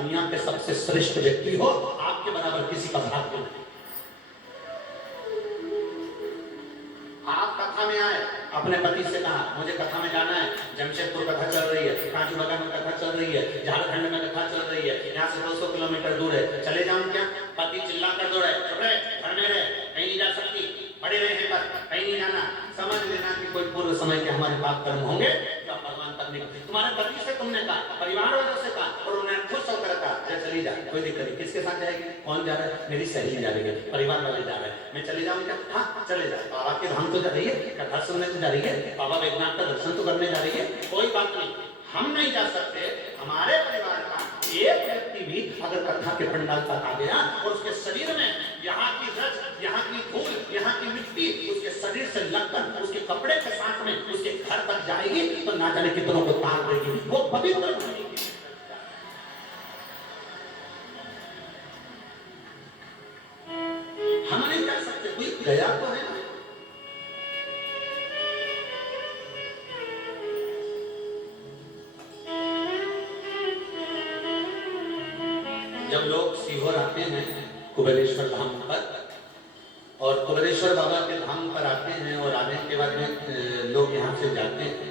दुनिया के सबसे श्रेष्ठ व्यक्ति हो, आपके बराबर किसी का भाग्य नहीं। आप कथा में आए, अपने पति से कहा मुझे कथा में जाना है, जमशेदपुर कथा चल रही है, कांचीबागा में कथा चल रही है, झारखंड में कथा चल रही है, यहाँ से 200 किलोमीटर दूर है, चले जाऊं क्या? पति चिल्ला कर दौड़े, चुप रहे, घर में रहे, कहीं नहीं जा सकती, पड़े रहे हैं पर कहीं नहीं जाना। समझ लेना कि कोई पूर्व समय के हमारे पाप कर्म होंगे तो भगवान करने के। तुम्हारे पति से तुमने कहा, परिवार वालों से कहा, और उन्होंने खुश होकर कहा चली जा, कोई दिक्कत नहीं। किसके साथ जाएगी? कौन जा रहा है? मेरी सहेली जा रही है, परिवार वाले जा रहे हैं, मैं चले जाऊँ क्या? हाँ चले जा। बाबा के धाम तो जा रही है, कथा सुनने तो जा रही है, बाबा वैद्यनाथ का दर्शन तो करने जा रही है, कोई बात नहीं, हम नहीं जा सकते। हमारे परिवार का एक व्यक्ति भी अगर कथा के पंडाल तक आ गया और उसके शरीर में यहाँ की रज, यहाँ की धूल, यहाँ की मिट्टी उसके शरीर से लगकर उसके कपड़े के साथ में उसके घर तक जाएगी तो ना जाने कितनों को तार देगी, वो पवित्र भूमि। हम नहीं कर सकते, कोई गया तो है ना। जब लोग सीहोर आते हैं कुबेरेश्वर धाम पर, और कुबेरेश्वर बाबा के धाम पर आते हैं और आने के बाद में लोग यहाँ से जाते हैं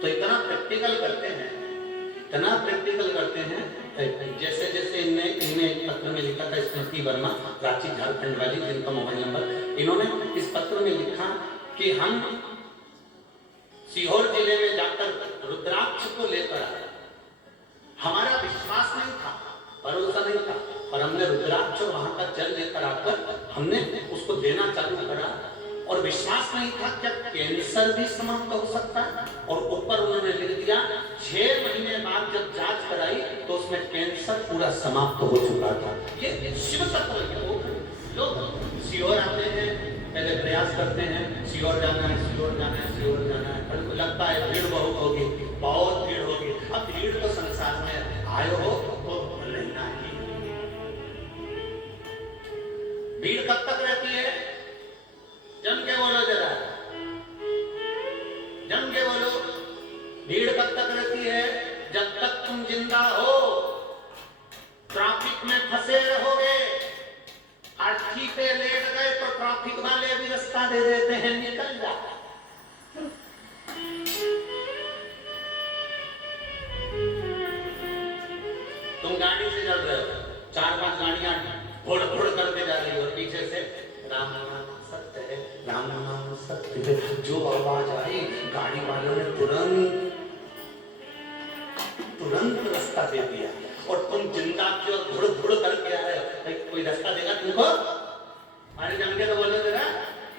तो इतना प्रैक्टिकल करते हैं, इतना प्रैक्टिकल करते हैं। जैसे जैसे इनने एक पत्र में लिखा था, स्मृति वर्मा, रांची झारखंड वाली, जिनका मोबाइल नंबर, इन्होंने इस पत्र में लिखा कि हम सीहोर जिले में जाकर रुद्राक्ष को लेकर आए, हमारा विश्वास नहीं था, भरोसा नहीं था, पर हमने रुद्राक्ष वहां का जल लेकर आकर हमने उसको देना चालू करा, और विश्वास नहीं था क्या कैंसर भी समाप्त हो सकता है। और ऊपर उन्होंने लिख दिया 6 महीने बाद जब जांच कराई तो उसमें कैंसर पूरा समाप्त हो चुका था। ये शिव तत्व है। लोग सीहोर आते हैं, पहले प्रयास करते हैं, सीहोर जाना है, सीहोर जाना है, सीहोर जाना है, पर लगता है भीड़ बहुत होगी, बहुत भीड़ होगी। अब भीड़ तो संसार में आए हो तो रहना ही। भीड़ कब तक रहती है? जम के बोलो जरा, जम के बोलो। भीड़ कब तक रहती है? जब तक तुम जिंदा हो, ट्रैफिक में फंसे रहोगे, अर्थी पे लेट गए तो ट्रैफिक वाले भी रास्ता दे देते हैं, निकल जा। तुम गाड़ी से चल रहे हो, 4-5 गाड़ियां घोड़ घोड़ करके जा रही हो, पीछे से राम नाम सत्य है, राम नाम सत्य है, जो आवाज आई गाड़ी वालों ने तुरंत रास्ता दे दिया, और तुम जिंदा की और घुड़ घुड़ करके आ रहे हो, कोई रास्ता देगा तुमको? अरे जम के तो बोलो जरा,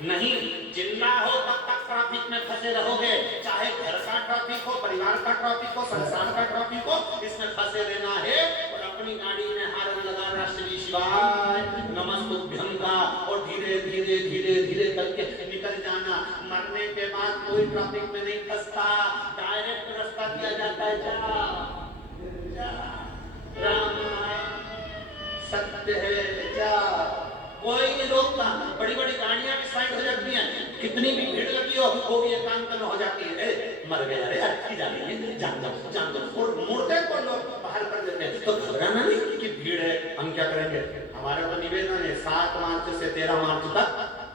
नहीं। जिंदा हो तब तक ट्रैफिक में फंसे रहोगे, चाहे घर का ट्रैफिक हो, परिवार का ट्रैफिक हो, संसार का ट्रैफिक हो, इसमें फंसे रहना है। और अपनी गाड़ी में हारन लगाना, श्री शिवाय नमस्तुभ्यं का, और धीरे धीरे धीरे धीरे करके निकल जाना। मरने के बाद कोई ट्रैफिक में नहीं फंसता, डायरेक्ट रास्ता दिया जाता है, जा राम सत्य है, जा, कोई नहीं रोकता। बड़ी बड़ी गाड़ियां भी साइड हो जाती हैं, कितनी भी भीड़ लगी हो वो भी एकांत में हो जाती है। मर गया रे, अच्छी जा रही है, जान दो, और मुर्दे को लोग बाहर कर देते हैं। तो घबराना नहीं कि भीड़ है, हम क्या करेंगे। हमारा तो निवेदन है 7 मार्च से 13 मार्च तक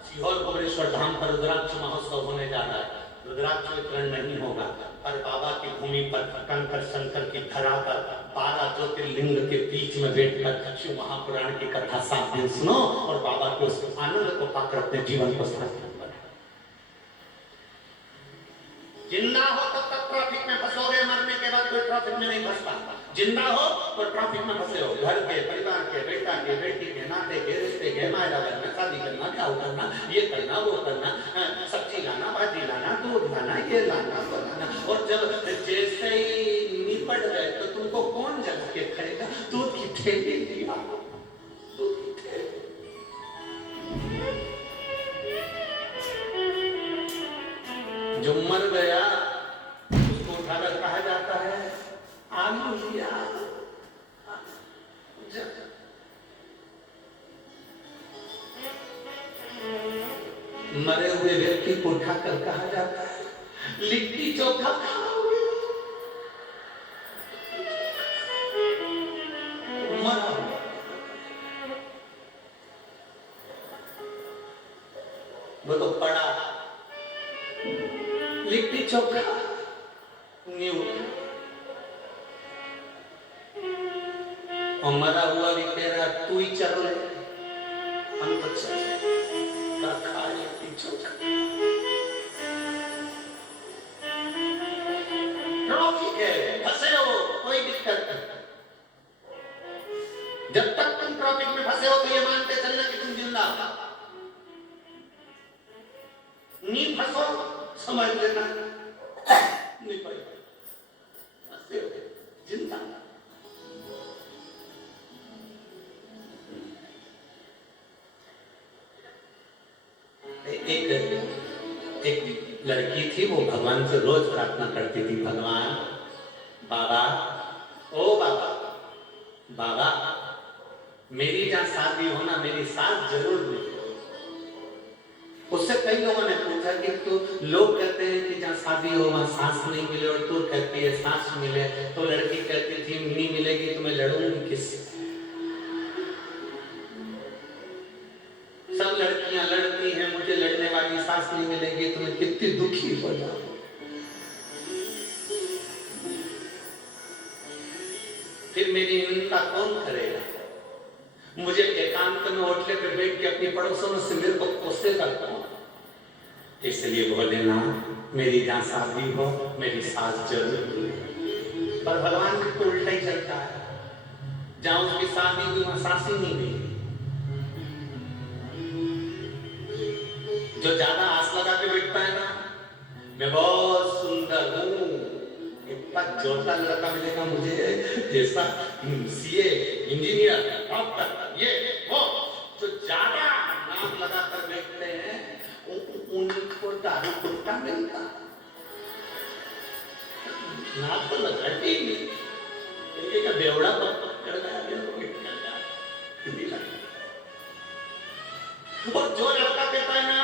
सीहोर कुबेरेश्वर धाम पर रुद्राक्ष महोत्सव होने जा रहा है। रुद्राक्ष वितरण नहीं होगा, पर बाबा की भूमि पर कंकर शंकर की धरा पर 12 ज्योतिर्लिंग के बीच में बैठकर शिव महापुराण की कथा 7 दिन सुनो, और बाबा के उस आनंद को पाकर अपने जीवन को सार्थक बनाओ। जिंदा हो तब तक ट्रैफिक में फंसोगे, मरने के बाद कोई ट्रैफिक में नहीं फंसता। जिंदा हो तो ट्रैफिक में फंसे हो, घर के, परिवार के, बेटा के, बेटी के, नाते के, रिश्ते के, मायरा करना, शादी करना, ब्याह करना, ये करना, वो करना, सब्जी लाना, भाजी लाना, दूध लाना, ये लाना, वो लाना, और जब जैसे ही निपट गए तो तुमको कौन जगा के खाएगा? दूध की थैली लिया, दूध की थैली। जो मर गया उसको उठाकर कहा जाता है आलू लिया। मरे हुए व्यक्ति को उठाकर कहा जाता है लिट्टी चोखा खाओगे। नहीं उठे। और मरा हुआ भी कह रहा तू ही चल ले, हम तो चले खा लेती चोखा। ट्रॉफिक है, फंसे हो कोई दिक्कत नहीं। जब तक तुम ट्रॉफिक में फंसे हो तो ये मानते चलना कि तुम जिंदा हो। नहीं फंसो समझ लेना नहीं पाई फंसे हो जिंदा। एक लड़की थी, वो भगवान से रोज प्रार्थना करती थी, भगवान बाबा, ओ बाबा, बाबा मेरी जहाँ शादी होना मेरी सास जरूर मिले। उससे कई लोगों ने पूछा कि तो लोग कहते हैं कि जहाँ शादी हो वहाँ सास नहीं मिले और तू कहती है सास मिले। तो लड़की कहती थी नहीं मिलेगी तो मैं लड़ूंगी किससे। सब लड़कियां लड़ती हैं, मुझे लड़ने वाली सास नहीं मिलेगी तो मैं कितनी दुखी हो जाऊं। फिर मेरी निंदा कौन करेगा। मुझे एकांत में होटले पे बैठ के अपनी पड़ोसों से मेरे को कोसे करता हूं। इसलिए बोले ना मेरी जहां शादी हो मेरी सास जरूर। पर भगवान को तो उल्टा ही चलता है, जहां उसकी शादी हुई वहां सास ही नहीं गई। जो ज्यादा आस लगा के बैठता है ना, मैं बहुत सुंदर हूँ, इतना जोरदार लड़का मिलेगा मुझे जैसा सीए, इंजीनियर, डॉक्टर, ये वो, जो ज्यादा नाम लगा कर बैठते हैं उनको दारू कुत्ता मिलता। नाम तो लगाते ही नहीं, एक बेवड़ा कर और जो लड़का कहता है ना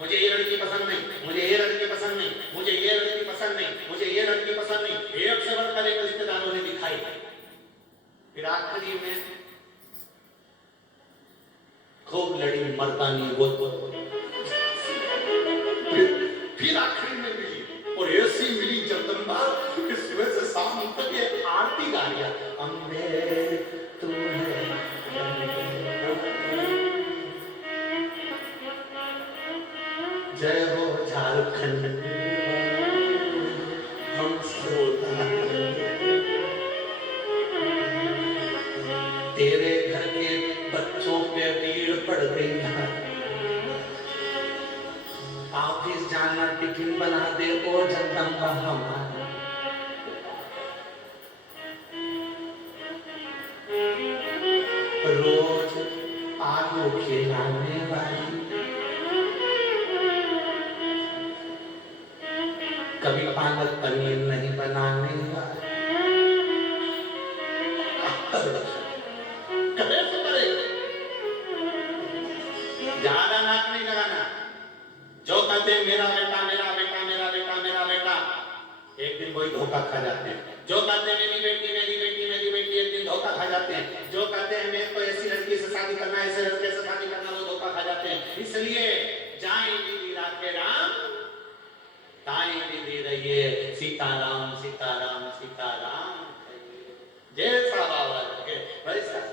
मुझे ये लड़की पसंद नहीं, मुझे ये लड़की पसंद नहीं, मुझे ये लड़की पसंद नहीं, मुझे ये लड़की पसंद नहीं, एक से बढ़कर एक रिश्तेदारों ने दिखाई। फिर आखिरी में खूब लड़ी मर्दानी वो फिर आखिरी में मिली और ऐसी मिली जगदम्बा कि सुबह से शाम तक ये आरती गा रही है, अम्बे तू है जय हो झारखंड हम तेरे घर के बच्चों पे भीड़ पड़ गई है, ऑफिस जाना टिफिन बना दे ओ जगदम्बा हमारा। रोज आलू खिलाने वाली, कभी पालक पनीर नहीं बनाने वाली, ज्यादा नाक नहीं लगाना। जो कहते हैं मेरा बेटा मेरा बेटा मेरा बेटा मेरा बेटा, एक दिन वही धोखा खा जाते हैं। जो कहते हैं मेरी बेटी मेरी बेटी मेरी बेटी, एक दिन धोखा खा जाते हैं। जो कहते हैं मेरे को ऐसी लड़की से शादी करना है, ऐसे लड़के से शादी करना, वो धोखा खा जाते हैं। इसलिए जाए दीदी राखे राम, ताई दीदी रहिए सीताराम सीताराम सीताराम, जैसा बाबा लगे वैसा।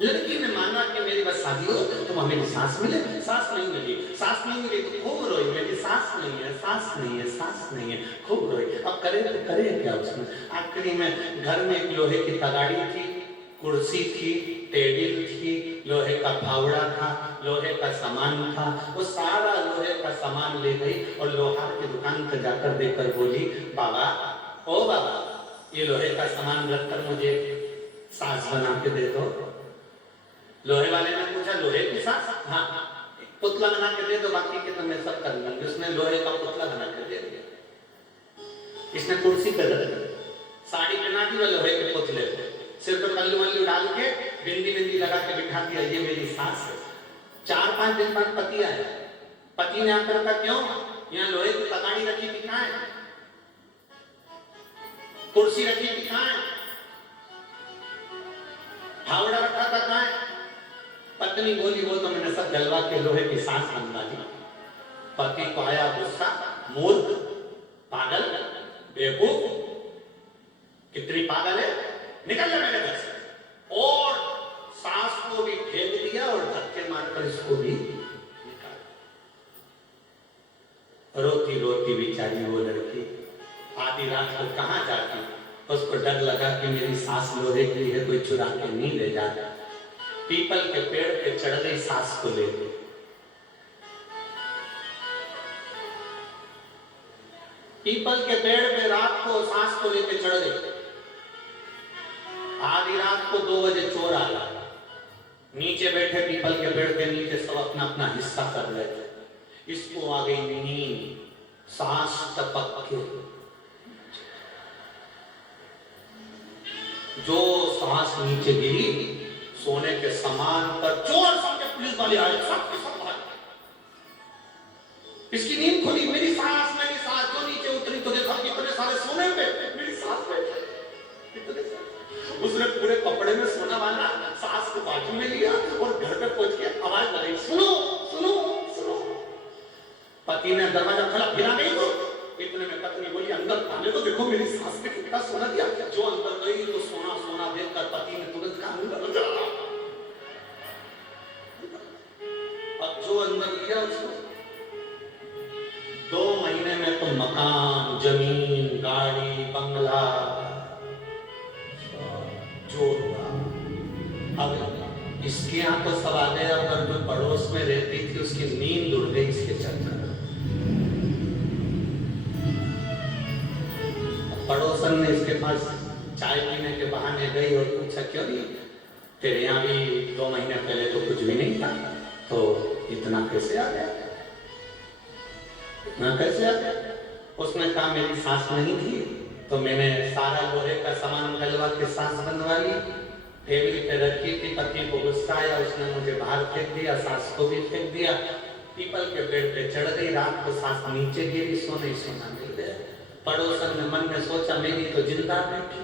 लड़की ने माना कि मेरी बस शादी हो तो हमें सांस मिले, सांस नहीं मिली, सांस नहीं मिली तो खूब रोई, मेरी सांस नहीं है, सांस नहीं है, सांस नहीं है, खूब रोई। अब करे तो करे क्या उसमें। आखिरी में घर में एक लोहे की तगाड़ी थी, कुर्सी थी, टेबल थी, लोहे का फावड़ा था, लोहे का सामान था, वो सारा लोहे का सामान ले गई और लोहार की दुकान पर जाकर देकर बोली, बाबा ओ बाबा ये लोहे का सामान रखकर मुझे सास बना के दे दो। लोहे वाले ने पूछा लोहे की सास? हाँ, पुतला बना के दे दो, बाकी के तो मैं सब कर लूंगी। उसने लोहे का पुतला बना के दे दिया। इसने कुर्सी पे रख दी, साड़ी पहना दी, वो लोहे के पुतले पे सिर पर कल्लू वल्लू डाल के बिंदी बिंदी लगा के बिठा दिया, ये मेरी सास है। 4-5 दिन बाद पति आया, पति ने आकर कहा क्यों यहाँ लोहे की तगाड़ी रखी थी कहाँ है, कुर्सी रखी थी कहाँ है, फावड़ा रखा था कहाँ है। पत्नी बोली वो तो मैंने सब जलवा के लोहे की सांस बनवा दी। पति को आया गुस्सा, मूर्ख, पागल, बेवकूफ, कितनी पागल है, निकल जा मेरे घर से। और सास को भी फेंक दिया और धक्के मारकर इसको भी निकाल। रोती रोती बेचारी वो लड़की आधी रात को कहां जाती, उसको डर लगा कि मेरी सास लोहे की है, कोई चुरा के नहीं ले जाता। पीपल के पेड़ पे चढ़ गई सास को लेके। पीपल के पेड़ पे रात को सास को लेके चढ़ गई। आधी रात को 2 बजे चोर आया, नीचे बैठे पीपल के पेड़ के नीचे सब अपना अपना हिस्सा कर रहे थे। इसको आ गई नींद, सांस टपक के, जो सांस नीचे गिरी सोने के सामान पर चोर समझे पुलिस वाले आए, सब के सब भाग। इसकी नींद खुली, मेरी सास जो नीचे उतरी तो देखा कितने सारे सोने पे मेरी सास बैठी। उसने पूरे कपड़े में सोना बांधा, सास को बाजू में लिया और घर पे पहुंच के आवाज लगाई, सुनो सुनो सुनो। पति ने दरवाजा खोला, फिरा नहीं तो इतने में पत्नी बोली, अंदर आने तो देखो मेरी सास ने कितना सोना दिया। जो अंदर गई तो सोना सोना देखकर पति ने तुरंत कहा, अंदर। अब जो अंदर लिया उसको 2 महीने में तो मकान, जमीन, गाड़ी, बंगला अब इसके यहाँ तो सब आ गया, पर जो पड़ोस में रहती थी उसकी नींद उड़ गई इसके चक्कर। पड़ोसन ने इसके पास चाय पीने के बहाने गई और पूछा, क्यों नहीं, तेरे यहाँ भी 2 महीने पहले तो कुछ भी नहीं था, तो इतना कैसे आ गया, इतना कैसे आ गया? उसने कहा, मेरी सास नहीं थी तो मैंने सारा लोहे का सामान गलवा के सास बनवा ली, टेबल पे रखी थी। पति को गुस्सा आया, उसने मुझे बाहर फेंक दिया, सास को भी फेंक दिया। पीपल के पेड़ पे चढ़ गई, रात को सास नीचे गिरी, सोने सोना मिल गया। पड़ोसन ने मन में सोचा, मेरी तो जिंदा बैठी।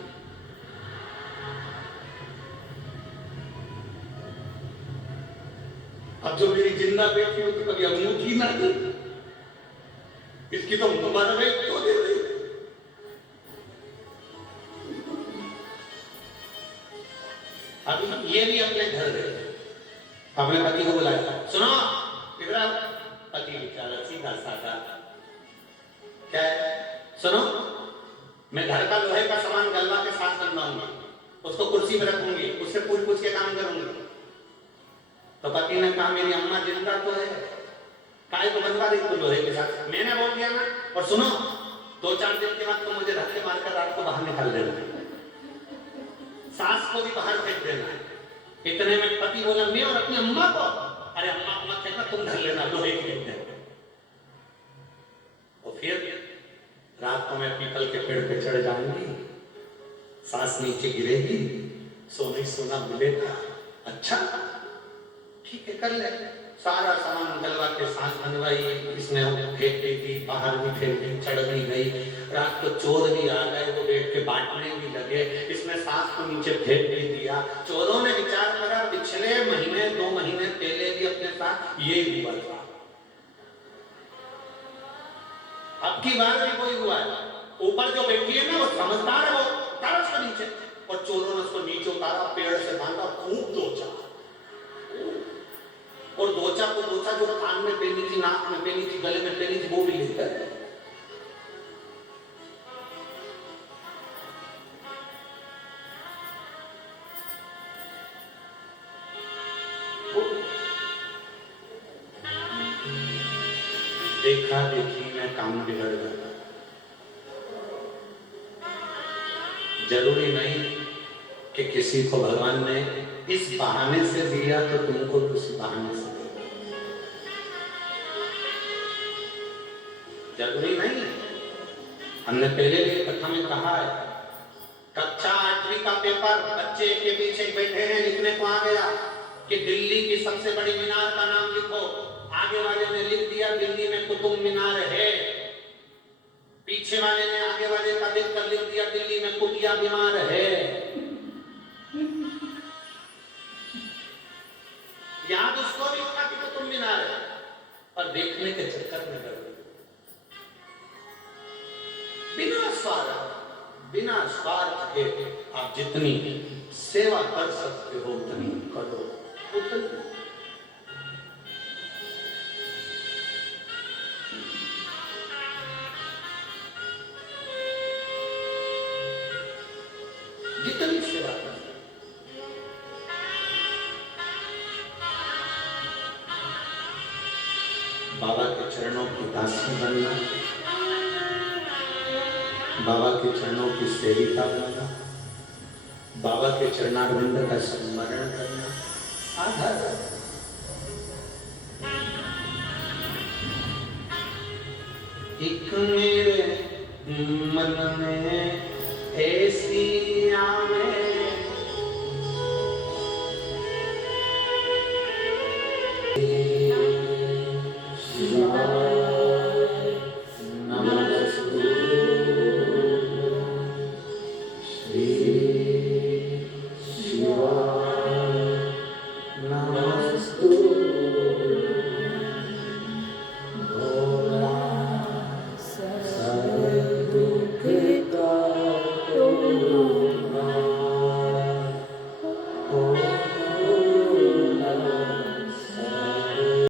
अब जो मेरी जिंदा बैठी हो तो कभी अंगूठी ना दी, इसकी तो मर गई तो दे रही। अब ये भी अपने घर गए, अपने पति को बुलाया, सुनो इधर आओ। पति बेचारा सीधा साधा, क्या है, सुनो मैं घर का लोहे का सामान गलवा के साथ बनवाऊंगी, उसको कुर्सी पर रखूंगी, उससे पूछ के काम करूंगी। तो पति ने कहा, मेरी अम्मा जिंदा तो है, काय को बनवा रही तू लोहे के साथ? मैंने बोल दिया ना। और सुनो 2-4 दिन के बाद तो मुझे धक्के मारकर रात को बाहर निकाल देना, सास को भी बाहर फेंक देना। इतने में पति बोला, मैं और अपनी अम्मा को? अरे अम्मा को मत फेंकना, तुम धर लेना, लोहे की फेंक देना। और फिर रात को मैं पीपल के पेड़ पे चढ़ जाऊंगी, सास नीचे गिरेगी, सोने सोना मिलेगा। अच्छा ठीक है, कर ले। सारा सामान गलवा के सास बनवाई, इसने फेंक दी थी, बाहर भी फेंक दी, चढ़ भी गई। रात को चोर भी आ गए, वो बैठ के बांटने भी लगे, इसने सास को नीचे फेंक भी दिया। चोरों ने विचार करा, पिछले महीने 2 महीने पहले भी अपने साथ ये हुआ था, अब की बार भी कोई हुआ है। ऊपर जो बैठी है ना वो समझदार है, वो उतारा उसको नीचे, और चोरों ने उसको नीचे उतारा, पेड़ से बांधा, खूब दोचा। और दोचा जो कान में पहनी थी, नाक में पहनी थी, गले में पहनी थी, वो भी लेकर देखा देखी में काम बिगड़ गया। जरूरी नहीं कि किसी को भगवान ने इस बहाने से दिया तो तुमको उस बहाने से दे, जरूरी नहीं। हमने पहले भी कथा में कहा है, कक्षा 8वीं का पेपर बच्चे के पीछे बैठे हैं, लिखने को आ गया कि दिल्ली की सबसे बड़ी मीनार का नाम लिखो। आगे वाले ने लिख दिया दिल्ली में कुतुब मीनार है, पीछे वाले ने आगे वाले का देखकर लिख दिया दिल्ली में कुतिया मीनार है। याद उसको भी होगा कि कुतुब मीनार है, पर देखने के चक्कर में बिना स्वार्थ के आप जितनी सेवा कर सकते हो उतनी करो, उतनी। जितनी सेवा कर, बाबा के चरणों की दासी बनना, बाबा के चरणों की सेविका बनना, बाबा के चरणारविंद का स्मरण करना आधार है। एक मेरे मन में ऐसी आवे